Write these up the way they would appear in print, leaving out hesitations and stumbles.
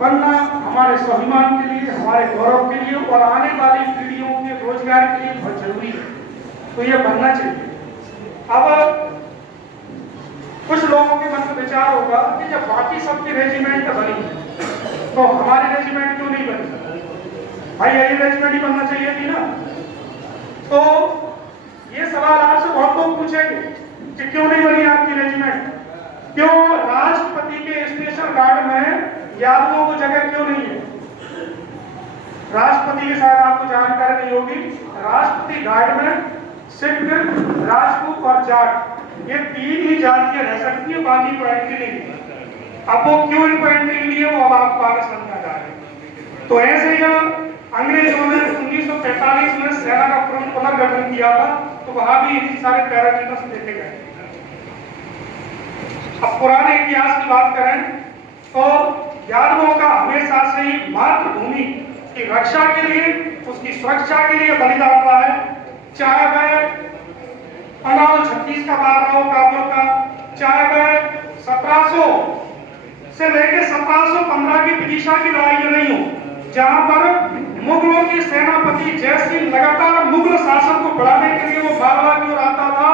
बनना हमारे स्वाभिमान के लिए, हमारे गौरव के लिए और आने वाली पीढ़ियों के रोजगार के लिए बहुत जरूरी है। तो ये बनना चाहिए। अब कुछ लोगों के मन में विचार होगा कि जब बाकी सबकी रेजिमेंट बनी तो हमारी रेजिमेंट क्यों नहीं बनी? भाई यही रेजिमेंट ही बनना चाहिए थी ना। तो ये सवाल आपसे बहुत लोग पूछेंगे कि क्यों नहीं बनी आपकी रेजिमेंट, क्यों राष्ट्रपति के स्पेशल गार्ड में यादवों को जगह क्यों नहीं है? राष्ट्रपति की शायद आपको जानकारी नहीं होगी, राष्ट्रपति गार्ड में सिख, राजपूत और जाट ये तीन ही जातियां रह सकती है, बाकी को एंट्री नहीं है। अब वो क्यों इनको एंट्री नहीं है वो अब आपको आगे समझ आ जाएगा। तो ऐसे ही अंग्रेजों ने 1945 में सेना का पुनर्गठन किया था, तो वहां भी इतने सारे पैरामीटर्स देखे गए। अब पुराने इतिहास की बात करें तो यादवों का हमेशा से ही मातृभूमि की रक्षा के लिए, उसकी सुरक्षा के लिए बलिदान रहा है। चाहे वह 1536 का वार हो काबुल का, चाहे वह 1700 से लेकर 1715 की विदिशा की लड़ाई नहीं हो, जहां पर मुगलों के सेनापति जयसिंह लगातार मुगल शासन को बढ़ाने के लिए वो मालवा की ओर आता था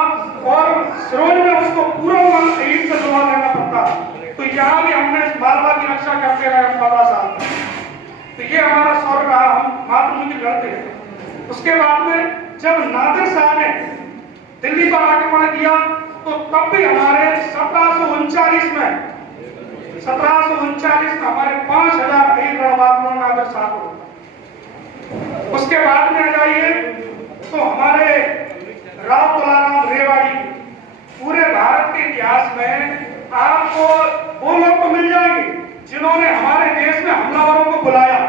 और सिरोंज में उसको पूरा ईट से जोड़ा देना पड़ता। तो यहाँ भी हमने इस मालवा की रक्षा करते रहे 15 साल। तो ये हमारा स्वर्ग रहा, हम मातृभूमि की लड़ते हैं। उसके बाद में जब नादिर शाह ने दिल्ली पर आक्रमण किया तो तब भी हमारे 1739 में हमारे 5000 वीर रणबांकुरों नादिर शाह को। उसके बाद में आ जाइए तो हमारे राव तुलाराम रेवाड़ी, पूरे भारत के इतिहास में आपको वो लोग तो मिल जाएंगे जिन्होंने हमारे देश में हमलावरों को बुलाया,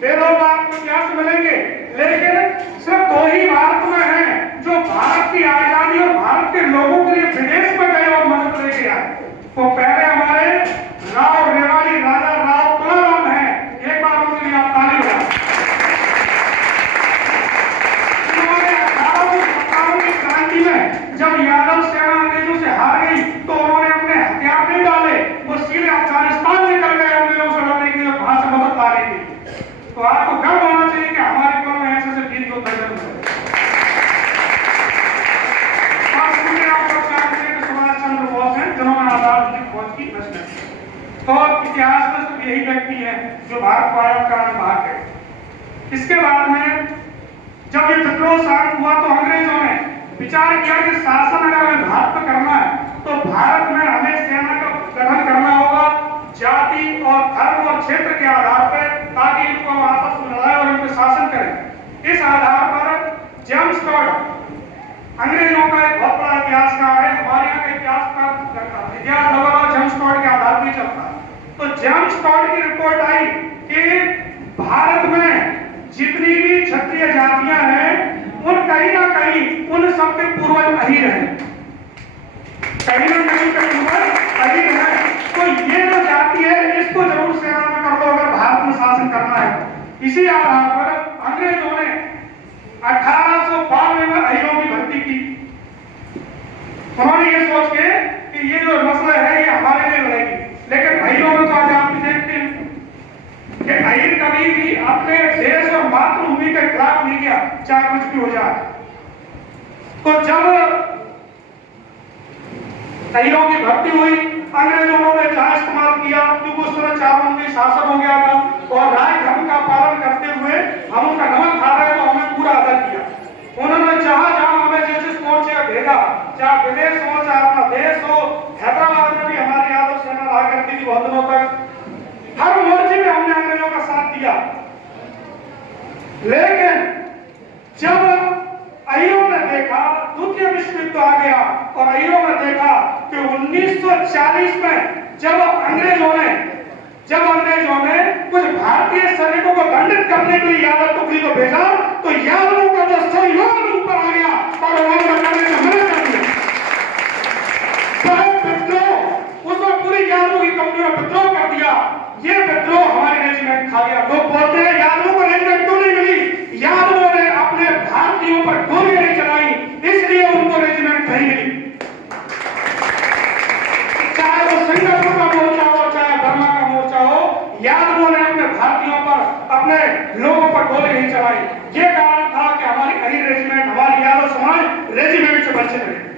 वे लोग आपको इतिहास मिलेंगे, लेकिन सिर्फ 2 ही भारत में हैं जो भारत की आजादी और भारत के लोगों के लिए विदेश में गए और मदद लेके आए। तो पहले हमारे राव रेवाड़ी राजा राव तुलाराम हैं, एक बार उनके लिए आप ताली बजाएं। उन्होंने 1857 की क्रांति में जब यादव सेना अंग्रेजों से हार गई तो उन्होंने अपने हथियार नहीं डाले, वो सीधे अफगानिस्तान निकल गए अंग्रेजों से लड़ने के लिए, वहां से मदद ला रही थी। तो आपको गर्व होना चाहिए कि हमारे कुल में ऐसे वीर योद्धा जन्म हुए। सुभाष चंद्र बोस हैं जिन्होंने आजाद हिंद फौज की रचना की। तो इतिहास में सिर्फ यही व्यक्ति है जो भारत को आजाद कराने बाहर गए। इसके बाद में जब ये विद्रोह शांत हुआ तो अंग्रेजों ने विचार किया कि शासन अगर हमें भारत पर करना है तो भारत में हमें सेना का गठन करना होगा जाति और धर्म और क्षेत्र के आधार पर, ताकि इनको हम आपस में लड़ाई और इनको शासन करें। इस आधार पर जेम्स टॉड अंग्रेजों का एक बहुत बड़ा इतिहासकार है, हमारे यहाँ का इतिहास लगातार जेम्स टॉड के आधार पर चलता है। तो जेम्स टॉड की रिपोर्ट आई कि भारत में जितनी भी क्षत्रिय जातियां हैं उन कहीं ना कहीं उन सबके पूर्वज अहीर हैं, कहीं ना कहीं के पूर्वज अहीर हैं। तो ये जो जाति है इसको जरूर सेना में कर दो अगर भारत में शासन करना है। इसी आधार पर अंग्रेजों ने 1892 में अहीरों की भर्ती की। उन्होंने ये सोच के कि ये जो मसला है ये हमारे लिए लड़ेगी, लेकिन अहीरों में तो आज आप भी देखते हैं कि अहीर कभी भी अपने देश और मातृभूमि के खिलाफ नहीं गया, चाहे कुछ भी हो जाए। तो जब अहीरों की भर्ती हुई अंग्रेजों ने जहां इस्तेमाल किया क्योंकि उस समय चारों शासन हो गया था और राय धर्म का पालन करते हुए हम उनका नमक खा रहे तो हमने पूरा अदा किया। उन्होंने जहां जहां हमें जैसे मोर्चे भेजा, चाहे विदेश हो चाहे अपना देश हो, हैदराबाद में भी हमारी यादव सेना रहा करती थी बहुत दिनों तक, हर मोर्चे में हमने अंग्रेजों का साथ दिया। लेकिन जब अहीरों ने देखा, द्वितीय विश्व युद्ध आ गया और अहीरों ने देखा कि 1940 में जब अंग्रेजों ने कुछ भारतीय सैनिकों को दंडित करने के लिए यादव टुकड़ी को भेजा तो यादवों का जो सहयोग ऊपर आ गया और उन्होंने मना कर दिया। विद्रोह उसमें पूरी यादवों की कंपनी में विद्रोह कर दिया। ये विद्रोह हमारे रेजिमेंट खा गया। लोग बोलते हैं यादवों को रेजिमेंट क्यों नहीं मिली? यादवों ने अपने भारतीयों पर गोलियां नहीं चलाई, इसलिए उनको रेजिमेंट नहीं मिली। चाहे वो सिंगापुर का मोर्चा हो चाहे बर्मा का मोर्चा हो, याद आपने लोगों पर गोली नहीं चलाई। ये कारण था कि हमारी अहिर रेजिमेंट, हमारी यादव समाज रेजिमेंट से वंचित रही।